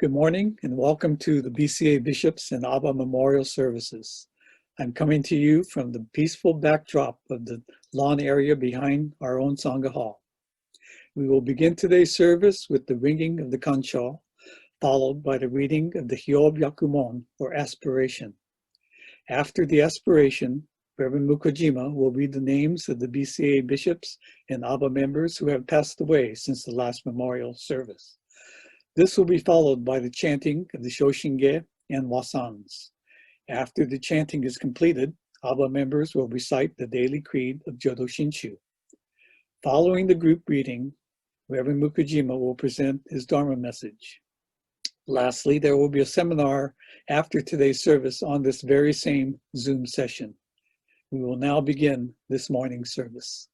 Good morning and welcome to the BCA Bishops and ABBA Memorial Services. I'm coming to you from the peaceful backdrop of the lawn area behind our own Sangha Hall. We will begin today's service with the ringing of the kancho, followed by the reading of the Hyob Yakumon, or aspiration. After the aspiration, Reverend Mukojima will read the names of the BCA bishops and ABBA members who have passed away since the last memorial service. This will be followed by the chanting of the Shoshinge and Wasans. After the chanting is completed, ABBA members will recite the daily creed of Jodo Shinshu. Following the group reading, Reverend Mukojima will present his Dharma message. Lastly, there will be a seminar after today's service on this very same Zoom session. We will now begin this morning's service.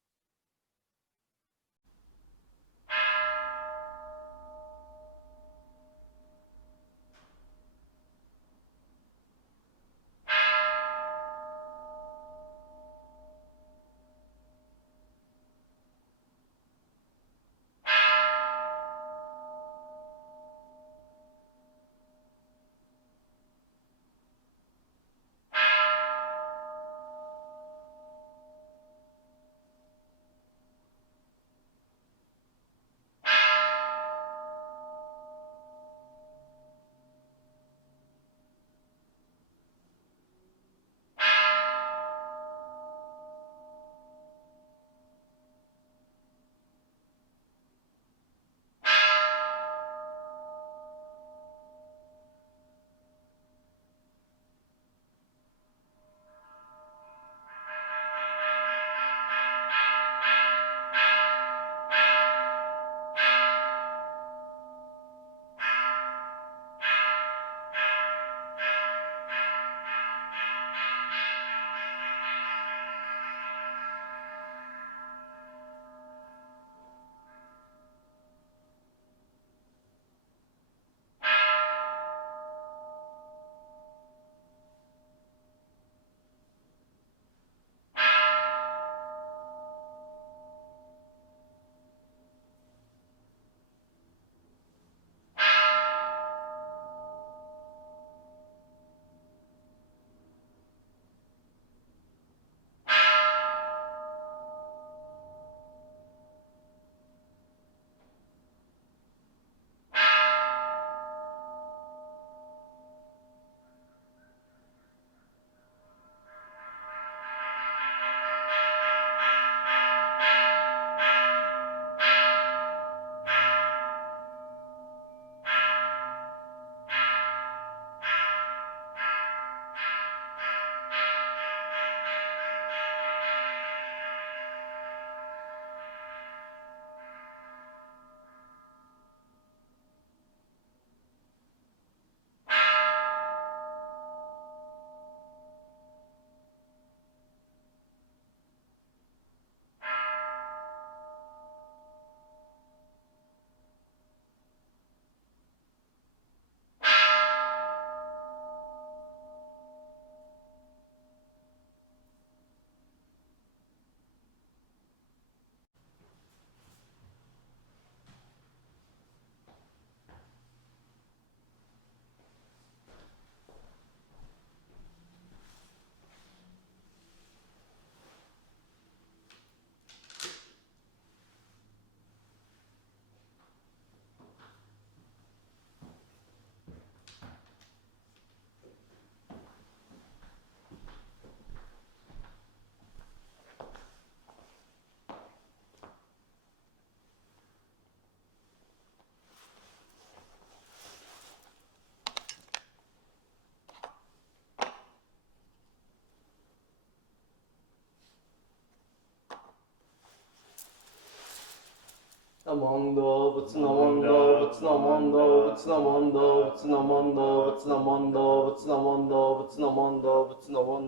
Namondo, Namondo, Namondo, Namondo, Namondo, Namondo, Namondo, Namondo, Namondo,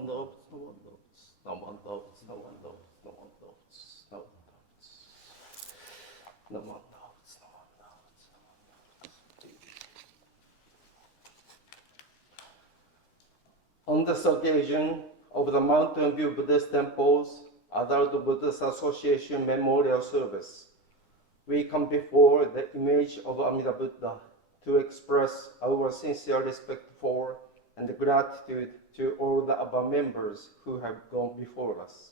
Namondo, Namondo, Namondo. On this occasion of the Mountain View Buddhist Temple's Adult Buddhist Association Memorial Service, we come before the image of Amida Buddha to express our sincere respect for and gratitude to all the ABBA members who have gone before us.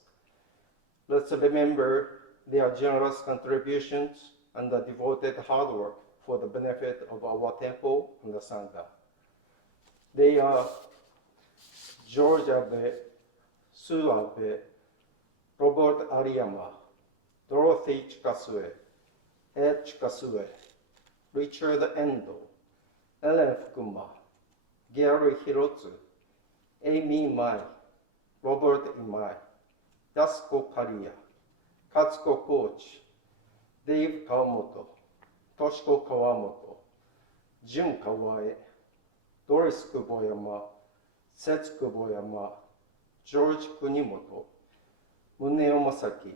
Let's remember their generous contributions and the devoted hard work for the benefit of our temple and the Sangha. They are George Abe, Sue Abe, Robert Ariyama, Dorothy Chikasue, Ed Chikasue, Richard Endo, Ellen Fukuma, Gary Hirotsu, Amy Mai, Robert Imai, Yasuko Kariya, Katsuko Kochi, Dave Kawamoto, Toshiko Kawamoto, Jun Kawae, Doris Kuboyama, Setsu Kuboyama, George Kunimoto, Muneo Masaki,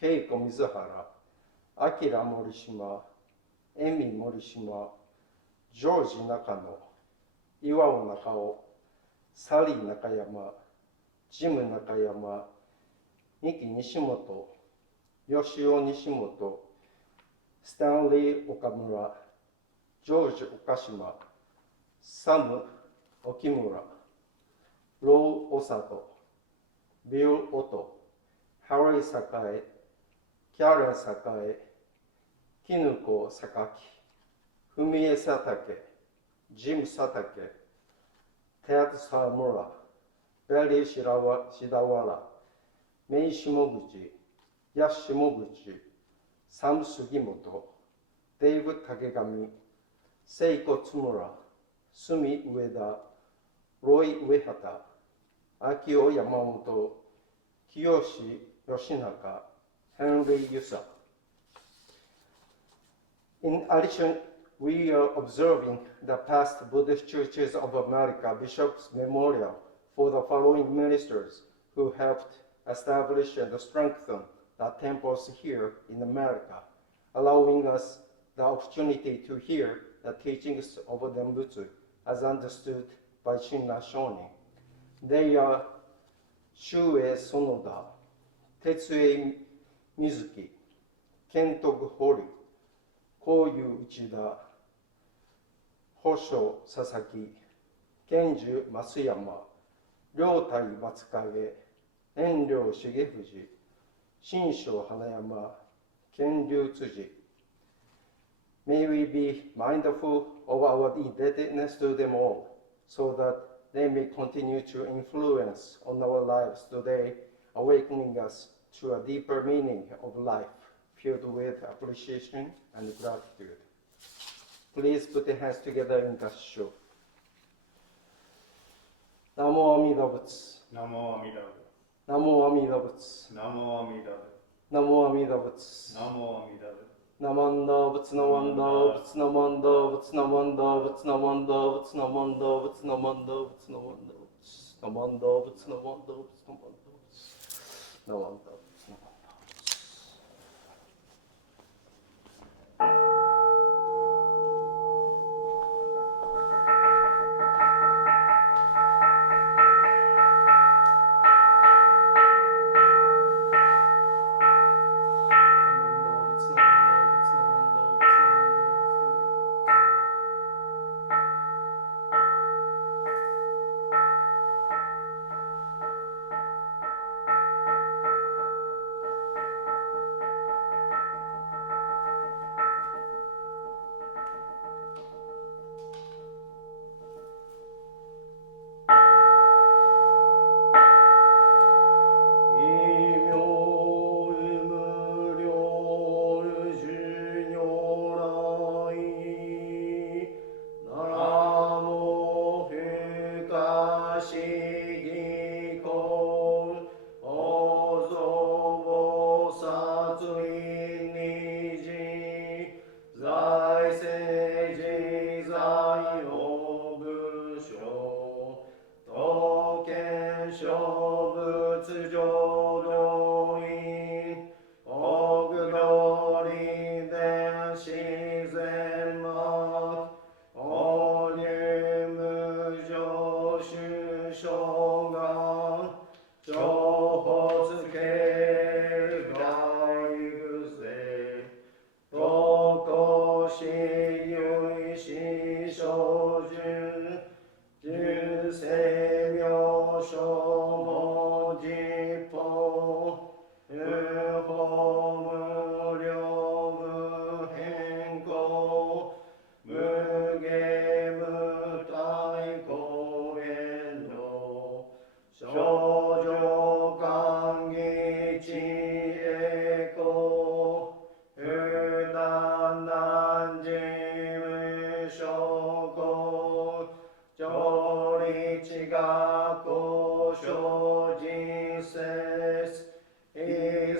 Keiko Mizuhara, Akira Morishima, Emi Morishima, George Nakano, Iwao Nakao, Sally Nakayama, Jim Nakayama, Miki Nishimoto, Yoshio Nishimoto, Stanley Okamura, George Okashima, Sam Okimura, Ro Osato, Bill Otto, Harry Sakai, Karen Sakai, Kinuko Sakaki, Fumie Satake, Jim Satake, Ted Samura, Barry Shidawara, Mei Shimoguchi, Yash Shimoguchi, Sam Sugimoto, Dave Takegami, Seiko Tsumura, Sumi Ueda, Roy Uehata, Akio Yamamoto, Kiyoshi Yoshinaka, Henry Yusa. In addition, we are observing the past Buddhist Churches of America Bishops' Memorial for the following ministers who helped establish and strengthen the temples here in America, allowing us the opportunity to hear the teachings of Dembutsu as understood by Shinra Shonin. They are Shue Sonoda, Tetsue Mizuki, Kento Hori, Koyu Uchida, Hosho Sasaki, Kenju Masuyama, Ryotai Matsukage, Enryo Shigefuji, Shinsho Hanayama, Kenryu Tsuji. May we be mindful of our indebtedness to them all, so that they may continue to influence on our lives today, awakening us to a deeper meaning of life, filled with appreciation and gratitude. Please put your hands together in Gassho. Namo Amida Butsu. Namo Amida. Namo Amida Butsu. Namo Amida. Namo Amida Butsu. Namo Amida. Namanda Butsu Namanda Butsu Namanda Butsu Namanda Butsu Namanda Butsu Namanda Butsu Namanda Butsu Namanda Butsu Namanda Butsu Namanda Butsu Namanda Butsu.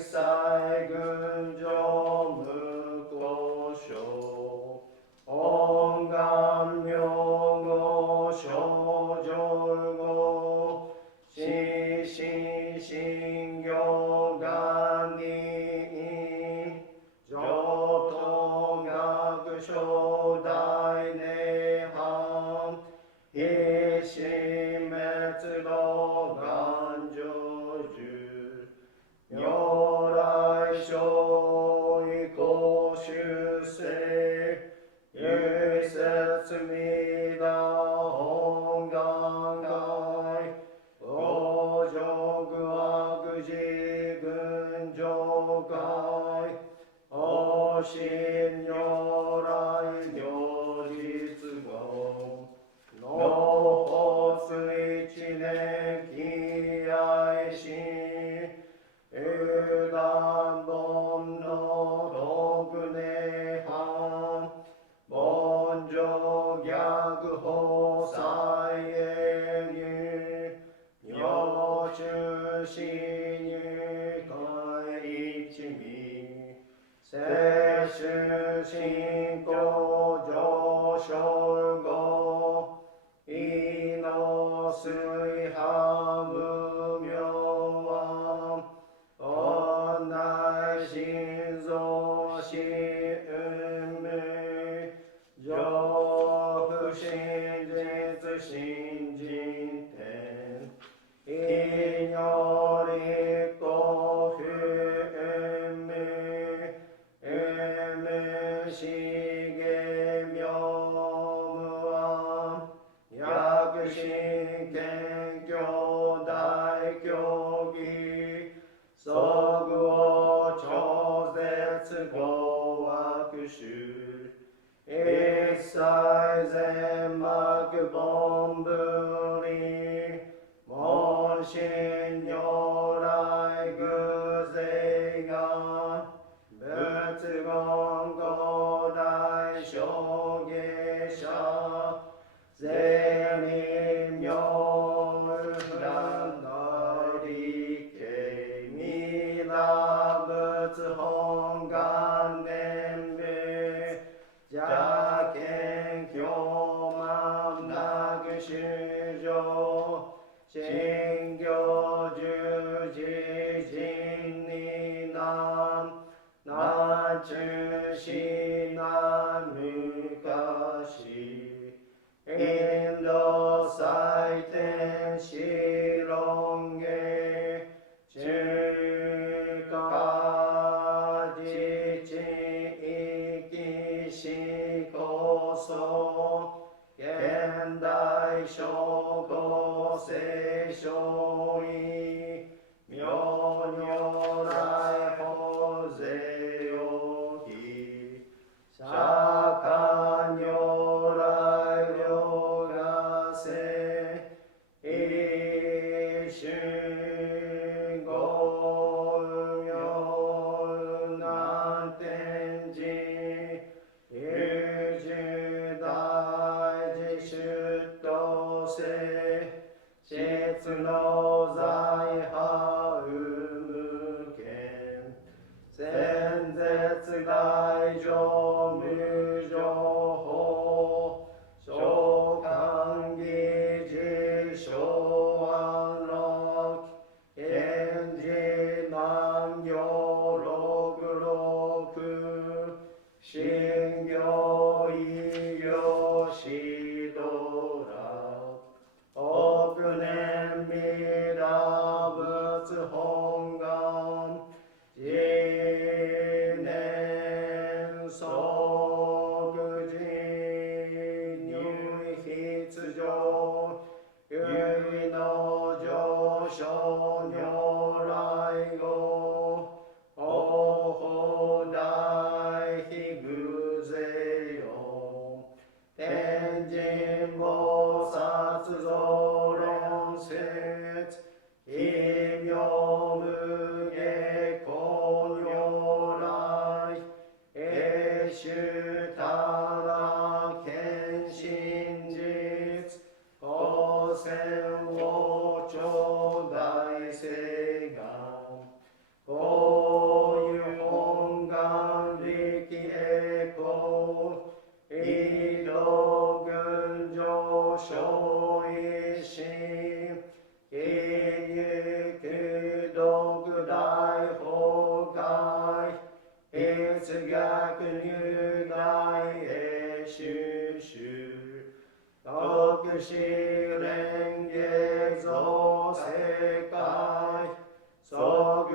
歳群上無効症音願名号症状語心身心行願に上等学書大涅槃非死滅老願成就如来生意公修世唯説弥陀本願会五条具悪事群上会お信如来如実言の発一年気愛心有断本の六年半凡上逆法再演入妙中心入会一味摂取信仰上昇後意の水波無明は本来心臓心運命上不真実新人天意如立法不運命しげ妙無案薬神謙虚大教義即を超絶合悪種一切全幕本部に門心如来偶勢が仏言五大小下者全人名無乱大理系弥陀仏本願念名邪見教満楽修上真行十字人に難南中西南昔インド祭典四論下中華自治域史こそ現代諸語聖書意妙如来法税を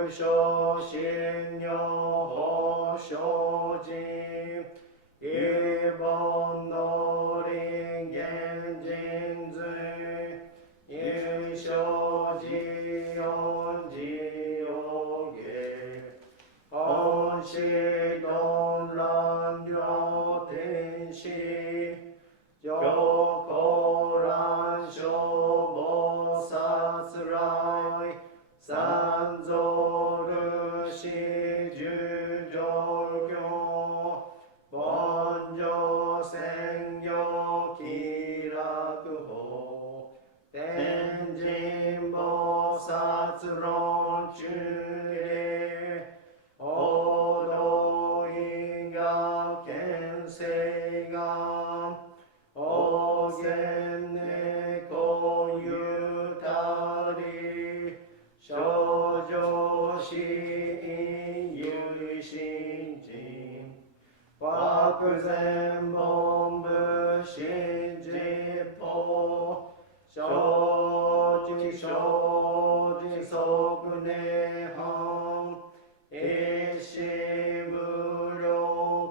小心有小心，一本の人間人罪，因小自由自由给，红西东南有天西，就口然修菩薩来。三蔵如是十条教，凡上専用気楽法、天神菩薩論中で、報道因果見性願、おげんねこゆたり、少女死因有心经，惑前本部心実法，生じ即涅槃，一心無量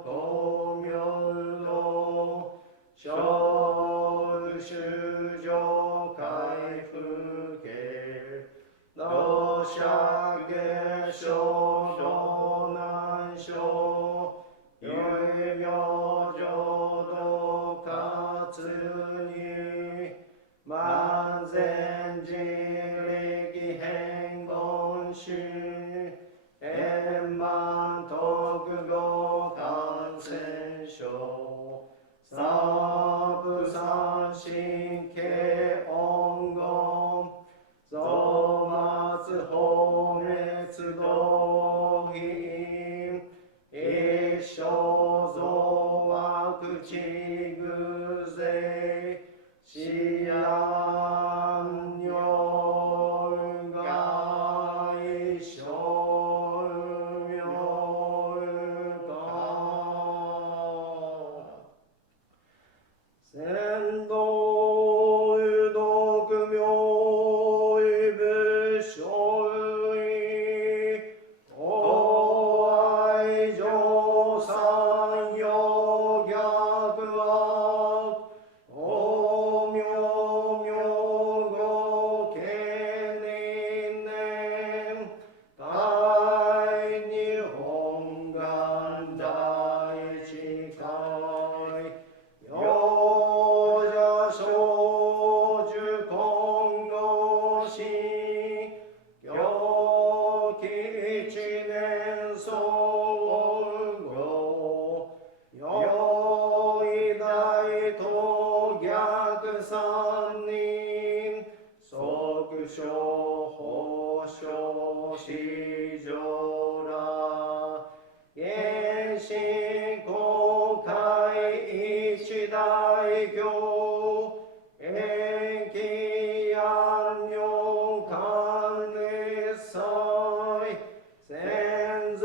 光明道，生衆生回復け。道者下生道難生、有名浄土活に、万全人力変言宗、円満特語感染症、三部三神経音言、増末法滅道品、一生増悪地偶税、思案如外生妙が先導読妙部所意、お愛情三要逆悪、お名名語経人年、大日本願大地会、幼者少女今後し、行基一年総合、用意大と逆三人、即所法所市場ら、原神公開一大行、延期安養管理祭、先祖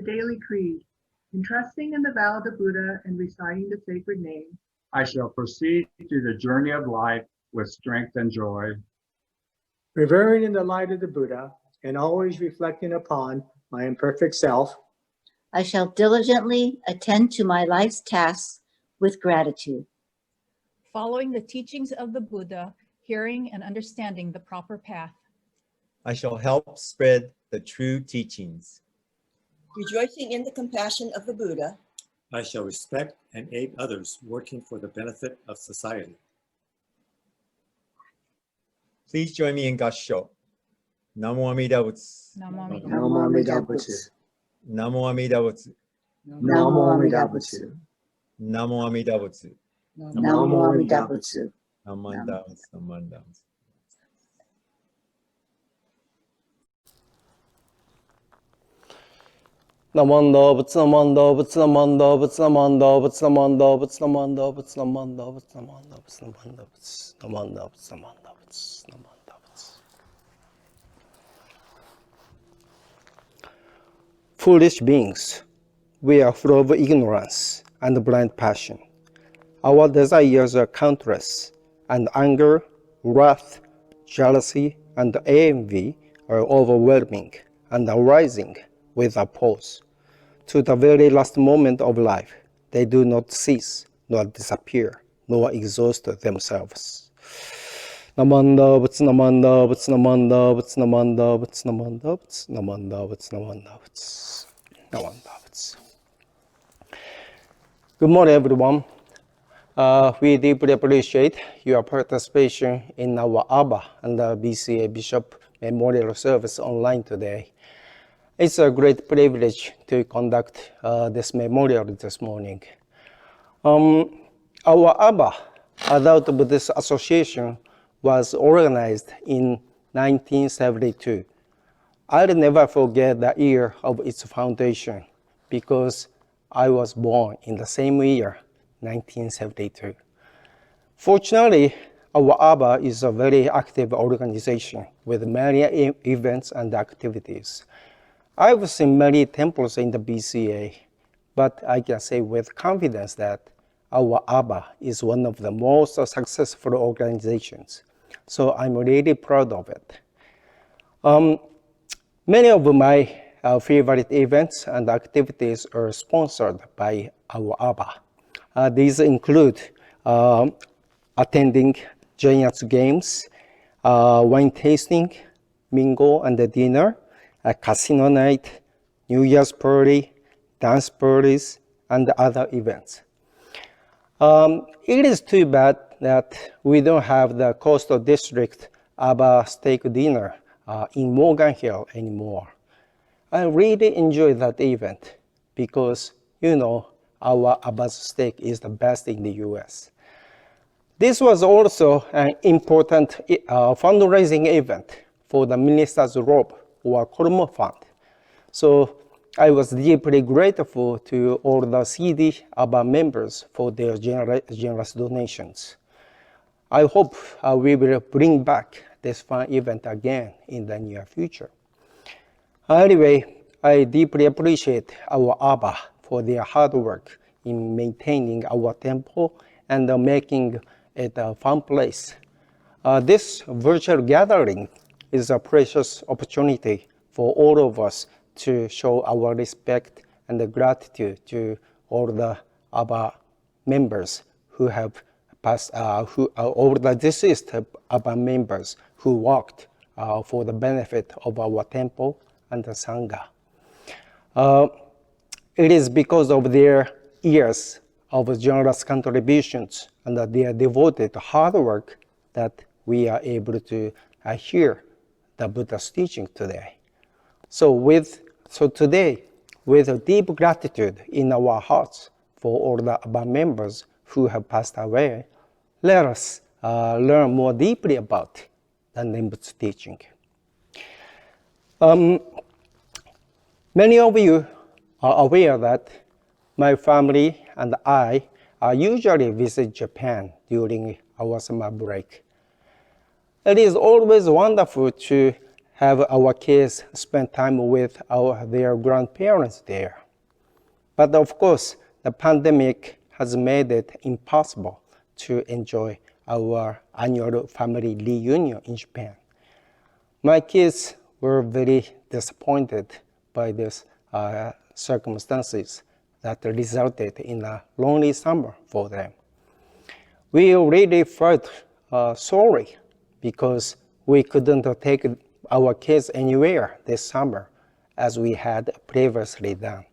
The Daily Creed. In trusting in the vow of the Buddha and reciting the sacred name, I shall proceed through the journey of life with strength and joy. Revering in the light of the Buddha and always reflecting upon my imperfect self, I shall diligently attend to my life's tasks with gratitude. Following the teachings of the Buddha, hearing and understanding the proper path. I shall help spread the true teachings. Rejoicing in the compassion of the Buddha, I shall respect and aid others working for the benefit of society. Please join me in Gassho. Namo Amida Butsu. Namo Amida Namo Amida Butsu. Namo Amida Butsu. Namo Amida Butsu. Namo Amida Butsu. Namo Amida Butsu. Namanda Butsu. Namanda Butsu. Namanda Butsu. Namanda Butsu. Namanda Butsu. Namanda Butsu. Namanda Butsu. Namanda Butsu. Namanda Butsu. Namanda Butsu. Namanda Butsu. Namanda Butsu. Namanda Butsu. Namanda Butsu. Foolish beings, we are full of ignorance and blind passion. Our desires are countless, and anger, wrath, jealousy, and envy are overwhelming and arising without pause. To the very last moment of life, they do not cease, nor disappear, nor exhaust themselves. Namanda Butsu. Namanda Butsu. Namanda Butsu. Namanda Butsu. Namanda Butsu. Namanda Butsu. Namanda Butsu. Namanda Butsu. Good morning, everyone. We deeply appreciate your participation in our ABBA and the BCA Bishop Memorial Service online today. It's a great privilege to conduct this memorial this morning. Our ABBA, Adult Buddhist Association, was organized in 1972. I'll never forget the year of its foundation because I was born in the same year, 1972. Fortunately, our ABBA is a very active organization with many events and activities. I've seen many temples in the BCA, but I can say with confidence that our ABBA is one of the most successful organizations. So I'm really proud of it. Many of my favorite events and activities are sponsored by our ABBA. These include attending Giants games, wine tasting, mingle and dinner, a casino night, New Year's party, dance parties, and other events. It is too bad that we don't have the Coastal District ABBA steak dinner in Morgan Hill anymore. I really enjoy that event because, you know, our ABBA's steak is the best in the US. This was also an important fundraising event for the Minister's Robe or Kormo Fund. So I was deeply grateful to all the CD ABBA members for their generous donations. I hope we will bring back this fun event again in the near future. Anyway, I deeply appreciate our ABBA for their hard work in maintaining our temple and making it a fun place. This virtual gathering is a precious opportunity for all of us to show our respect and gratitude to all the ABBA members who have passed, all the deceased ABBA members who worked for the benefit of our temple and the Sangha. It is because of their years of generous contributions and their devoted hard work that we are able to hear the Buddha's teaching today. So today, with deep gratitude in our hearts for all the ABBA members who have passed away, let us learn more deeply about the Nembutsu teaching. Many of you are aware that my family and I usually visit Japan during our summer break. It is always wonderful to have our kids spend time with their grandparents there. But of course, the pandemic has made it impossible to enjoy our annual family reunion in Japan. My kids were very disappointed by these circumstances that resulted in a lonely summer for them. We really felt sorry because we couldn't take our kids anywhere this summer as we had previously done.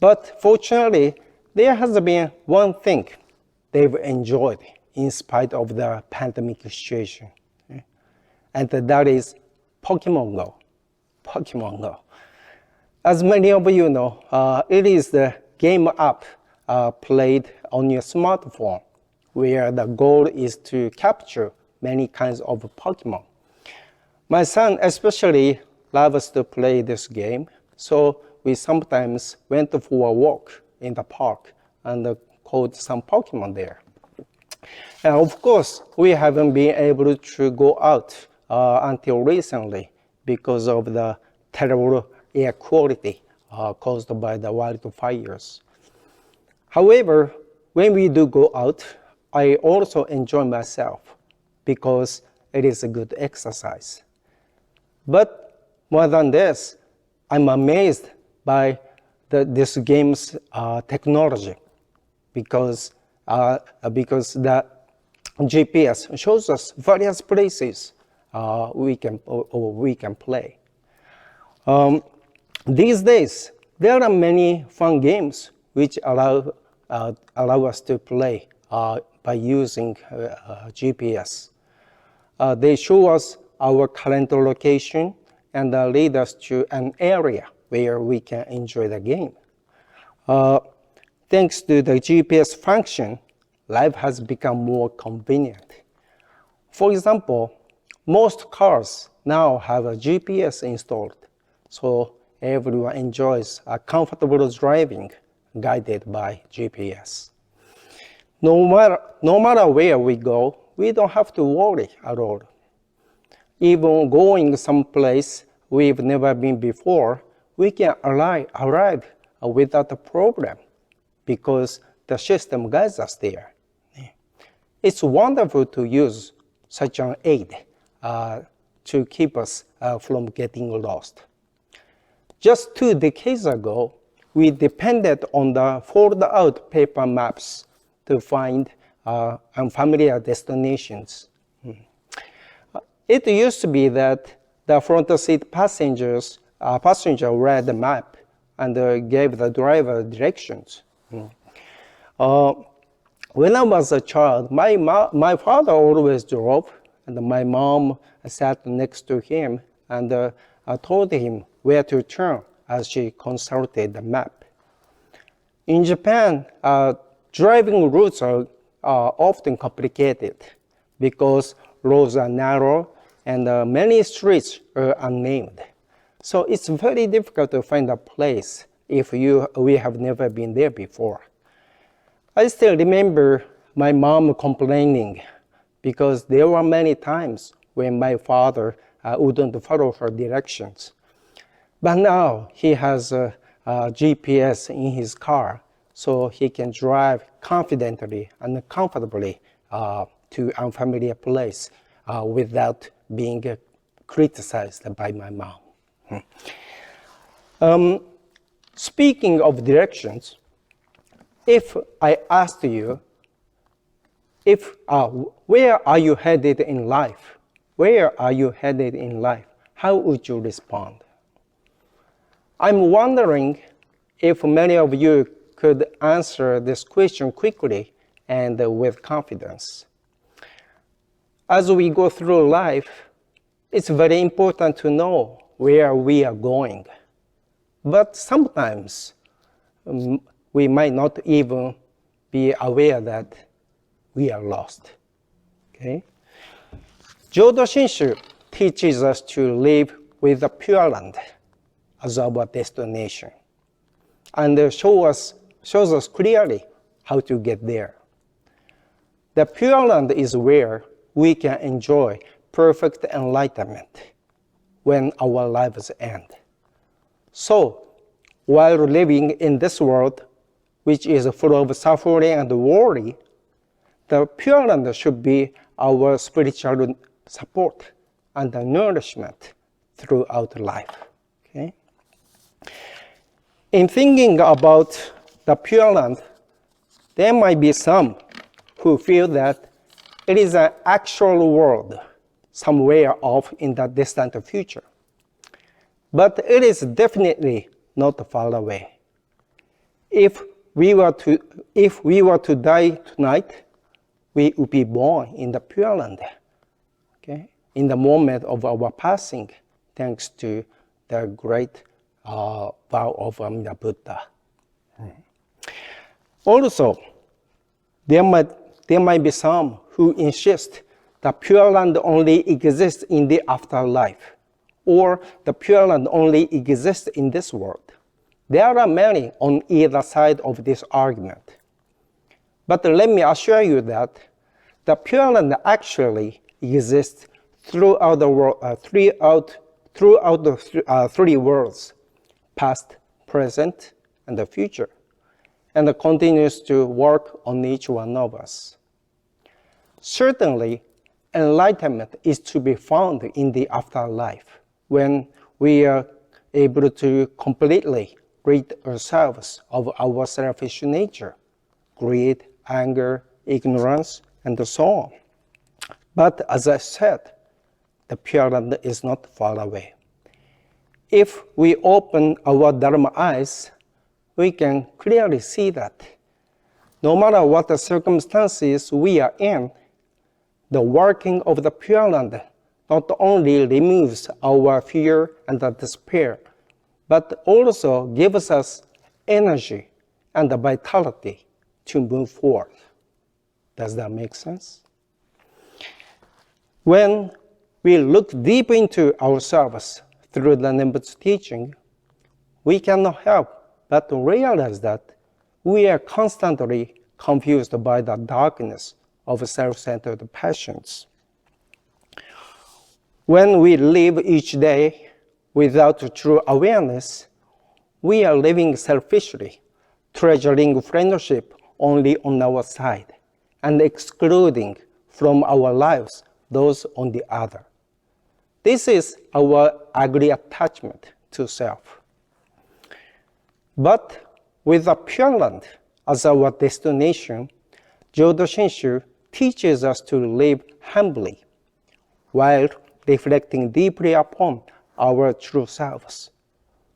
But fortunately, there has been one thing they've enjoyed in spite of the pandemic situation. and that is Pokemon Go. Pokemon Go. As many of you know, it is the game app played on your smartphone, where the goal is to capture many kinds of Pokemon. My son especially loves to play this game, so we sometimes went for a walk in the park and caught some Pokemon there. And of course, we haven't been able to go out until recently because of the terrible air quality caused by the wildfires. However, when we do go out, I also enjoy myself because it is a good exercise. But more than this, I'm amazed by this game's technology because the GPS shows us various places we can play. These days, there are many fun games which allow us to play by using GPS. They show us our current location and lead us to an area where we can enjoy the game. Thanks to the GPS function, life has become more convenient. For example, most cars now have a GPS installed, so everyone enjoys a comfortable driving guided by GPS. No matter where we go, we don't have to worry at all. Even going someplace we've never been before, we can arrive without a problem because the system guides us there. It's wonderful to use such an aid to keep us from getting lost. Just 2 decades ago, we depended on the fold-out paper maps to find unfamiliar destinations. It used to be that the front seat passenger read the map and gave the driver directions. When I was a child, my father always drove, and my mom sat next to him and told him where to turn as she consulted the map. In Japan, driving routes are often complicated because roads are narrow and many streets are unnamed. So it's very difficult to find a place if we have never been there before. I still remember my mom complaining because there were many times when my father wouldn't follow her directions. But now he has a GPS in his car, so he can drive confidently and comfortably to unfamiliar place without being criticized by my mom. Speaking of directions, if I asked you, where are you headed in life? Where are you headed in life? How would you respond? I'm wondering if many of you could answer this question quickly and with confidence. As we go through life, it's very important to know where we are going. But sometimes we might not even be aware that we are lost. Okay? Jodo Shinshu teaches us to live with the Pure Land as our destination and shows us clearly how to get there. The Pure Land is where we can enjoy perfect enlightenment when our lives end. So, while living in this world, which is full of suffering and worry, the Pure Land should be our spiritual support and nourishment throughout life. Okay? In thinking about the Pure Land, there might be some who feel that it is an actual world somewhere off in the distant future. But it is definitely not far away. If we were to die tonight, we would be born in the Pure Land. Okay? in the moment of our passing, thanks to the great vow of Amida Buddha. Also, there might be some who insist that Pure Land only exists in the afterlife, or the Pure Land only exists in this world. There are many on either side of this argument. But let me assure you that the Pure Land actually exists throughout the world, throughout the three worlds, past, present, and the future, and continues to work on each one of us. Certainly, enlightenment is to be found in the afterlife, when we are able to completely rid ourselves of our selfish nature, greed, anger, ignorance, and so on. But as I said, the Pure Land is not far away. If we open our Dharma eyes, we can clearly see that no matter what the circumstances we are in, the working of the Pure Land not only removes our fear and despair, but also gives us energy and the vitality to move forward. Does that make sense? When we look deep into ourselves through the Nembutsu teaching, we cannot help but realize that we are constantly confused by the darkness of self-centered passions. When we live each day without true awareness, we are living selfishly, treasuring friendship only on our side, and excluding from our lives those on the other. This is our ugly attachment to self. But with the Pure Land as our destination, Jodo Shinshu teaches us to live humbly, while reflecting deeply upon our true selves,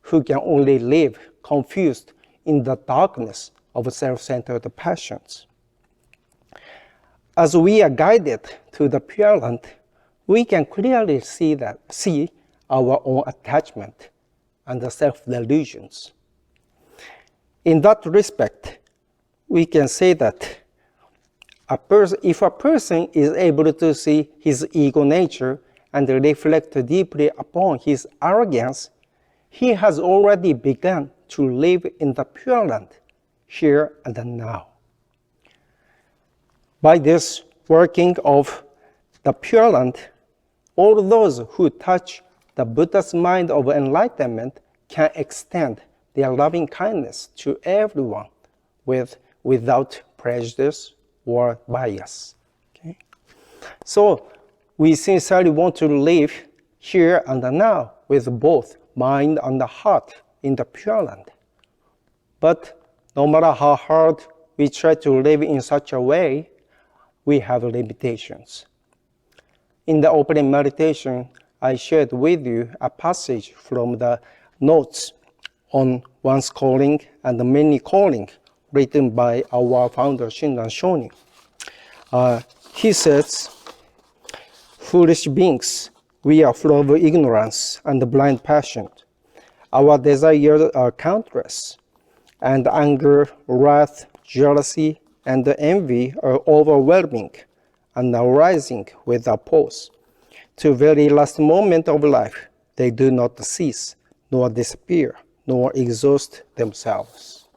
who can only live confused in the darkness of self-centered passions. As we are guided to the Pure Land, we can clearly see our own attachment and the self-delusions. In that respect, we can say that if a person is able to see his ego nature and reflect deeply upon his arrogance, he has already begun to live in the Pure Land, here and now. By this working of the Pure Land, all those who touch the Buddha's mind of enlightenment can extend their loving kindness to everyone without prejudice or bias. Okay? So we sincerely want to live here and now with both mind and heart in the Pure Land. But no matter how hard we try to live in such a way, we have limitations. In the opening meditation, I shared with you a passage from the notes on one's calling and many calling, written by our founder Shinran Shonin. He says, "Foolish beings, we are full of ignorance and blind passion. Our desires are countless, and anger, wrath, jealousy, and envy are overwhelming and arising without pause. To the very last moment of life, they do not cease, nor disappear, nor exhaust themselves."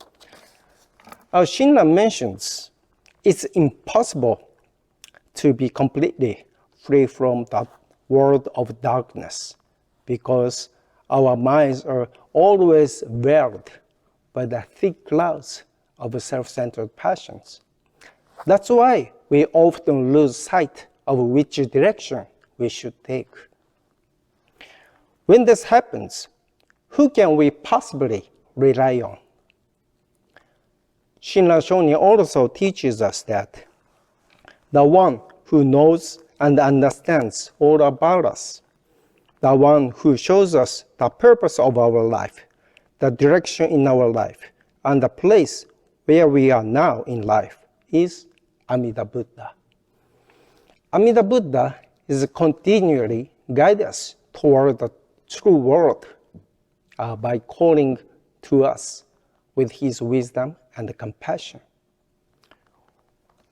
As Shinran mentions, it's impossible to be completely free from that world of darkness, because our minds are always veiled by the thick clouds of self-centered passions. That's why we often lose sight of which direction we should take. When this happens, who can we possibly rely on? Shinran Shonin also teaches us that the one who knows and understands all about us, the one who shows us the purpose of our life, the direction in our life, and the place where we are now in life, is Amida Buddha. Amida Buddha is continually guide us toward the true world by calling to us with his wisdom and compassion.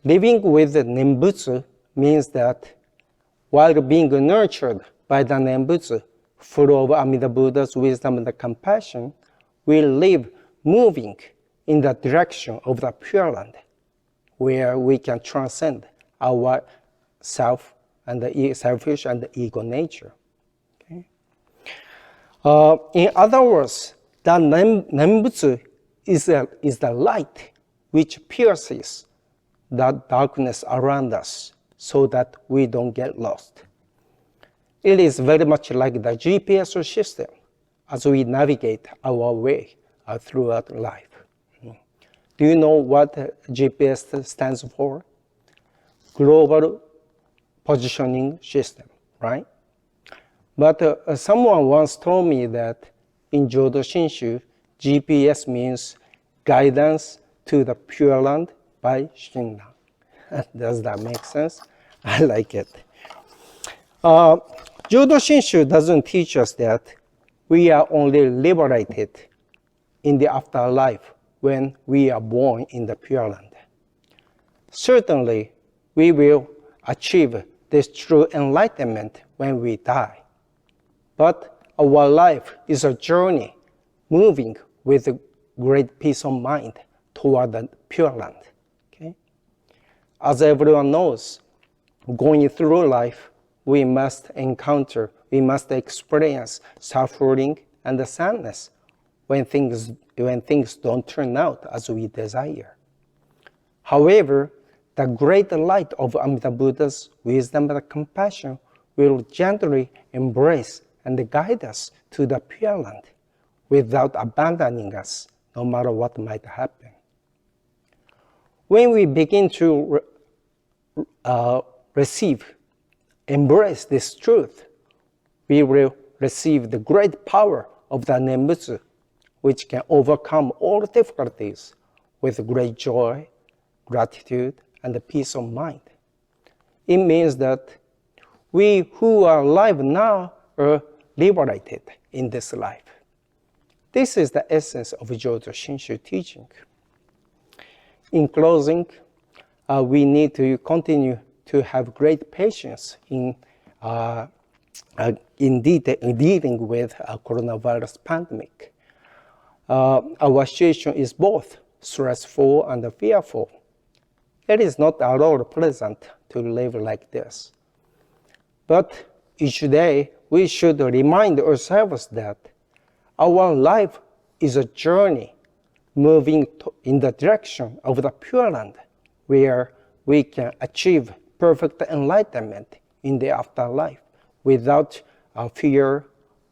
Living with the Nembutsu means that while being nurtured by the Nembutsu, full of Amida Buddha's wisdom and compassion, we live moving in the direction of the Pure Land, where we can transcend our self and the selfish and the ego nature. Okay? In other words, the Nembutsu is the light which pierces the darkness around us so that we don't get lost. It is very much like the GPS system as we navigate our way throughout life. Do you know what GPS stands for? Global Positioning System, right? But someone once told me that in Jodo Shinshu, GPS means guidance to the Pure Land by Shinran. Does that make sense? I like it. Jodo Shinshu doesn't teach us that we are only liberated in the afterlife when we are born in the Pure Land. Certainly, we will achieve this true enlightenment when we die. But our life is a journey moving with a great peace of mind toward the Pure Land. Okay? As everyone knows, going through life, we must experience suffering and sadness when things don't turn out as we desire. However, the great light of Amida Buddha's wisdom and compassion will gently embrace and guide us to the Pure Land without abandoning us, no matter what might happen. When we begin to embrace this truth, we will receive the great power of the Nembutsu, which can overcome all difficulties with great joy, gratitude, and peace of mind. It means that we who are alive now are liberated in this life. This is the essence of Jodo Shinshu teaching. In closing, we need to continue to have great patience in dealing with a coronavirus pandemic. Our situation is both stressful and fearful. It is not at all pleasant to live like this. But each day, we should remind ourselves that our life is a journey moving in the direction of the Pure Land, where we can achieve perfect enlightenment in the afterlife without fear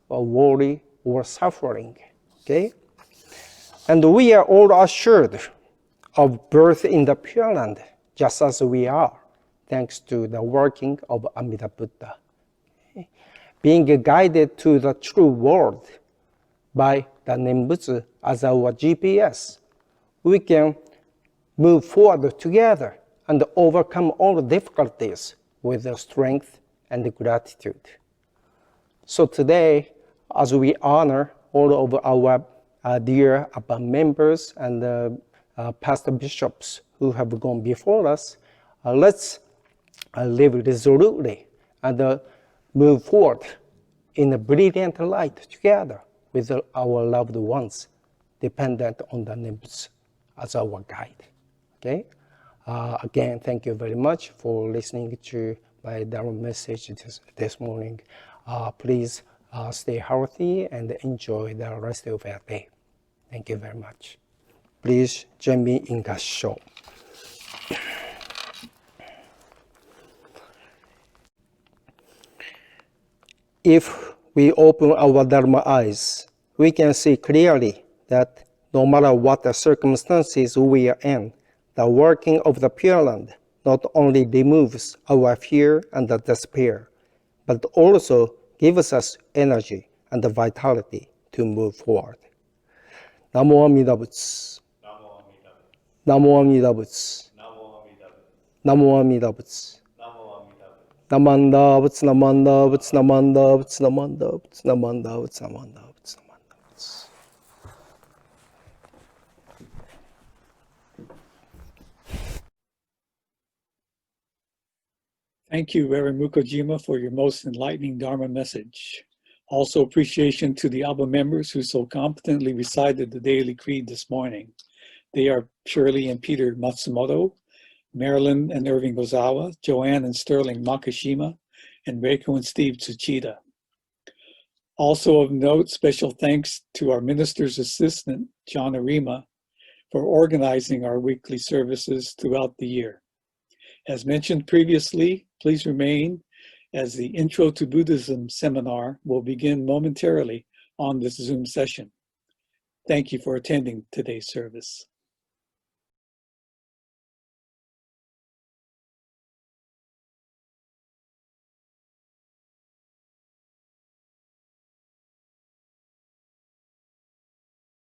or worry or suffering. Okay? And we are all assured of birth in the Pure Land, just as we are, thanks to the working of Amida Buddha. Okay? Being guided to the true world by the Nembutsu as our GPS, we can move forward together and overcome all difficulties with strength and gratitude. So today, as we honor all of our dear ABBA members and past bishops who have gone before us, let's live resolutely and move forward in a brilliant light together with our loved ones, dependent on the Nembutsu as our guide. Okay? Again, thank you very much for listening to my Dharma message this morning. Please stay healthy and enjoy the rest of your day. Thank you very much. Please join me in Gassho. If we open our Dharma eyes, we can see clearly that no matter what the circumstances we are in, the working of the Pure Land not only removes our fear and despair, but also gives us energy and vitality to move forward. Namo Amida Butsu. Namo Amida Butsu. Namo Amida Butsu. Namanda, Vats Namanda, Vats Namanda, Vats Namanda, Vats Namanda, Vats Namanda, Vats Namanda. Thank you, Reverend Mukojima, for your most enlightening Dharma message. Also appreciation to the ABBA members who so competently recited the daily creed this morning. They are Shirley and Peter Matsumoto, Marilyn and Irving Gozawa, Joanne and Sterling Makashima, and Reiko and Steve Tsuchida. Also of note, special thanks to our minister's assistant, John Arima, for organizing our weekly services throughout the year. As mentioned previously, please remain as the Intro to Buddhism seminar will begin momentarily on this Zoom session. Thank you for attending today's service.